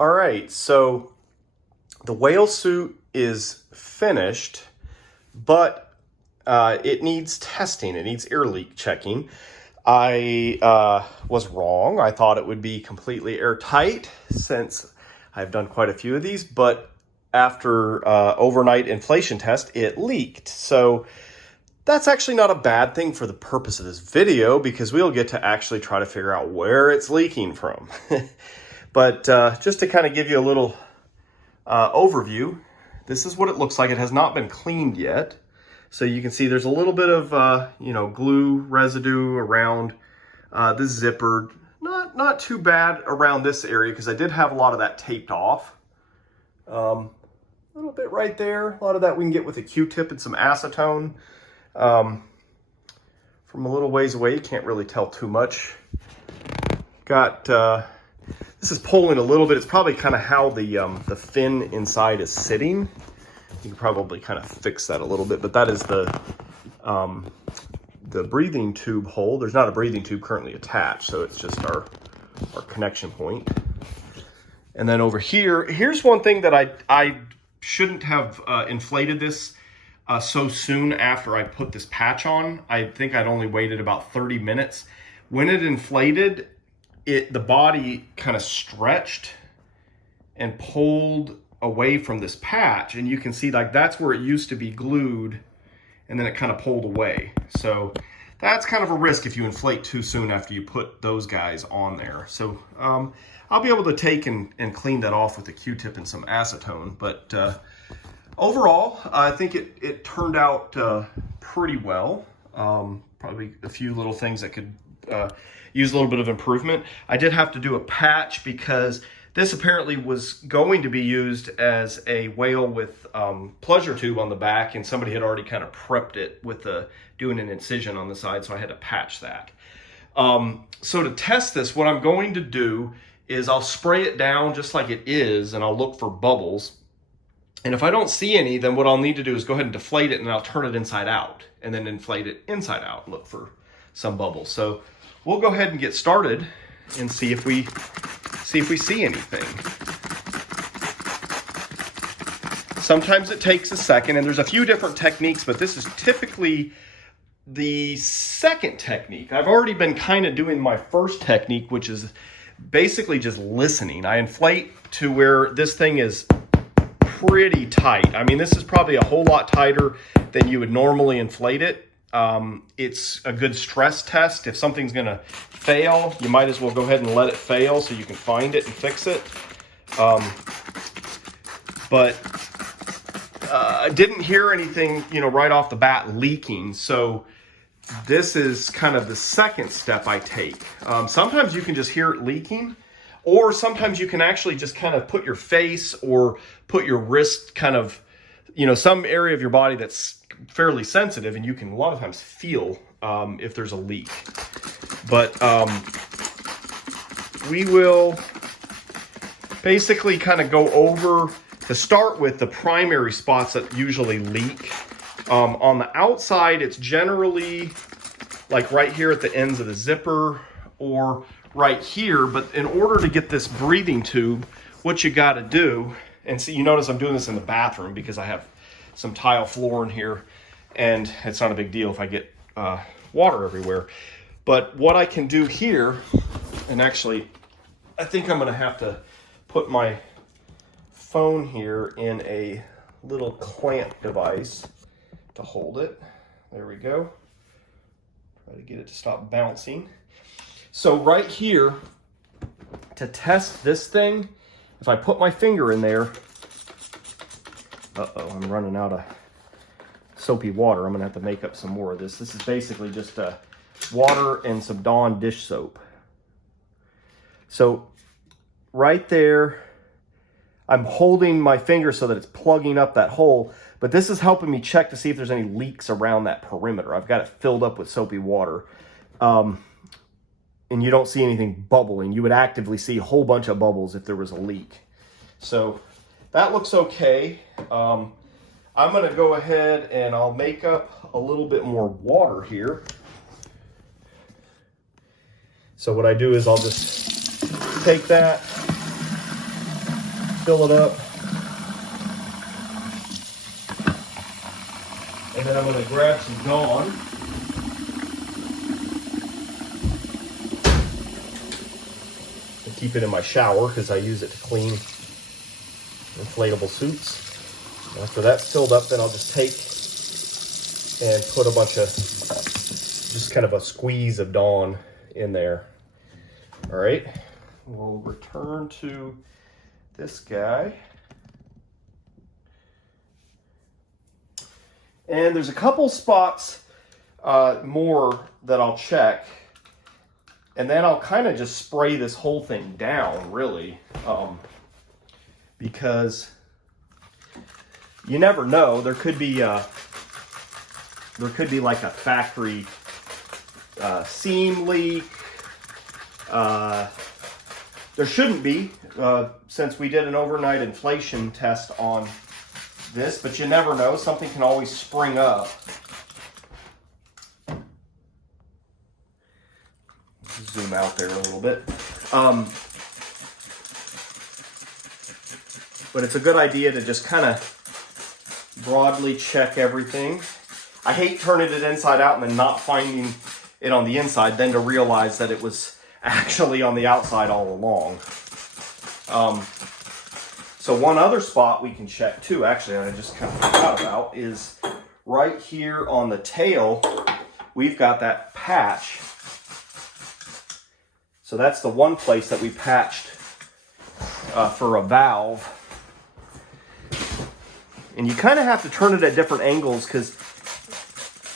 All right, so the whale suit is finished, but it needs testing. It needs air leak checking. I was wrong. I thought it would be completely airtight since I've done quite a few of these, but after overnight inflation test, it leaked. So that's actually not a bad thing for the purpose of this video because we'll get to actually try to figure out where it's leaking from. But just to kind of give you a little overview, this is what it looks like. It has not been cleaned yet. So you can see there's a little bit of, glue residue around the zipper. Not too bad around this area because I did have a lot of that taped off. A little bit right there. A lot of that we can get with a Q-tip and some acetone. From a little ways away, you can't really tell too much. Got... This is pulling a little bit. It's probably kind of how the fin inside is sitting. You can probably kind of fix that a little bit, but that is the breathing tube hole. There's not a breathing tube currently attached, so it's just our connection point. And then over here, here's one thing that I shouldn't have inflated this so soon after I put this patch on. I think I'd only waited about 30 minutes. When it inflated, the body kind of stretched and pulled away from this patch, and you can see like that's where it used to be glued, and then it kind of pulled away. So that's kind of a risk if you inflate too soon after you put those guys on there. So I'll be able to take and clean that off with a Q-tip and some acetone, but overall I think it turned out pretty well. Probably a few little things that could use a little bit of improvement. I did have to do a patch because this apparently was going to be used as a whale with pleasure tube on the back, and somebody had already kind of prepped it with doing an incision on the side, so I had to patch that. So to test this, what I'm going to do is I'll spray it down just like it is, and I'll look for bubbles. And if I don't see any, then what I'll need to do is go ahead and deflate it, and I'll turn it inside out, and then inflate it inside out and look for some bubbles. So we'll go ahead and get started and see if we see anything. Sometimes it takes a second, and there's a few different techniques, but this is typically the second technique. I've already been kind of doing my first technique, which is basically just listening. I inflate to where this thing is pretty tight. I mean, this is probably a whole lot tighter than you would normally inflate it. It's a good stress test. If something's gonna fail, you might as well go ahead and let it fail so you can find it and fix it. But I didn't hear anything, right off the bat leaking. So this is kind of the second step I take. Sometimes you can just hear it leaking, or sometimes you can actually just kind of put your face or put your wrist kind of, some area of your body that's fairly sensitive, and you can a lot of times feel if there's a leak. But we will basically kind of go over, to start with, the primary spots that usually leak. On the outside, it's generally like right here at the ends of the zipper or right here. But in order to get this breathing tube, what you got to do, and see, you notice I'm doing this in the bathroom because I have some tile floor in here, and it's not a big deal if I get water everywhere. But what I can do here, and actually I think I'm gonna have to put my phone here in a little clamp device to hold it. There we go. Try to get it to stop bouncing. So right here, to test this thing, if I put my finger in there, uh-oh, I'm running out of soapy water. I'm gonna have to make up some more of this. This is basically just water and some Dawn dish soap. So right there, I'm holding my finger so that it's plugging up that hole, but this is helping me check to see if there's any leaks around that perimeter. I've got it filled up with soapy water. And you don't see anything bubbling. You would actively see a whole bunch of bubbles if there was a leak. So that looks okay. I'm gonna go ahead and I'll make up a little bit more water here. So what I do is I'll just take that, fill it up. And then I'm going to grab some Dawn. And keep it in my shower because I use it to clean inflatable suits. And after that's filled up, then I'll just take and put a bunch of, just kind of a squeeze of Dawn in there. All right, we'll return to this guy. And there's a couple spots more that I'll check. And then I'll kind of just spray this whole thing down, really. Because you never know. There could be like a factory seam leak. There shouldn't be, since we did an overnight inflation test on this, but you never know. Something can always spring up. Zoom out there a little bit. But it's a good idea to just kind of broadly check everything. I hate turning it inside out and then not finding it on the inside, then to realize that it was actually on the outside all along. So one other spot we can check too, actually, I just kind of forgot about, is right here on the tail, we've got that patch. So that's the one place that we patched for a valve. And you kind of have to turn it at different angles because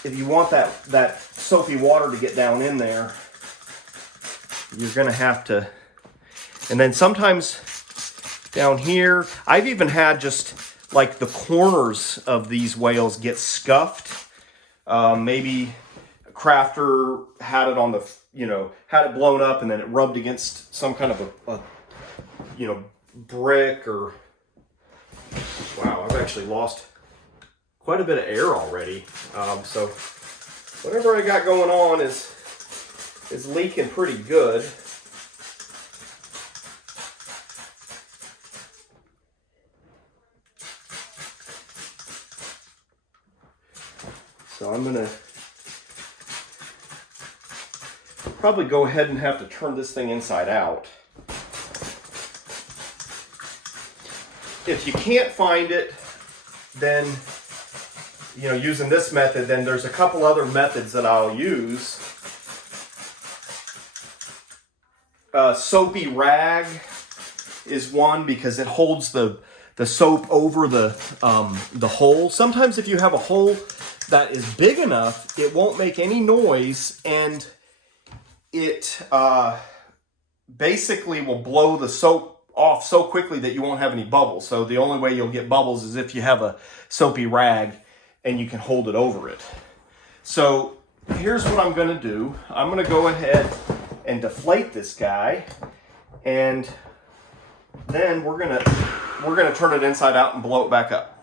if you want that soapy water to get down in there, you're going to have to. And then sometimes down here, I've even had just like the corners of these whales get scuffed. Maybe a crafter had it on the, had it blown up and then it rubbed against some kind of a brick or, wow, I've actually lost quite a bit of air already. So whatever I got going on is leaking pretty good. So I'm gonna probably go ahead and have to turn this thing inside out. If you can't find it, then, using this method, then there's a couple other methods that I'll use. Soapy rag is one because it holds the soap over the hole. Sometimes if you have a hole that is big enough, it won't make any noise, and it basically will blow the soap off so quickly that you won't have any bubbles. So the only way you'll get bubbles is if you have a soapy rag and you can hold it over it. So here's what I'm going to do. I'm going to go ahead and deflate this guy, and then we're going to turn it inside out and blow it back up.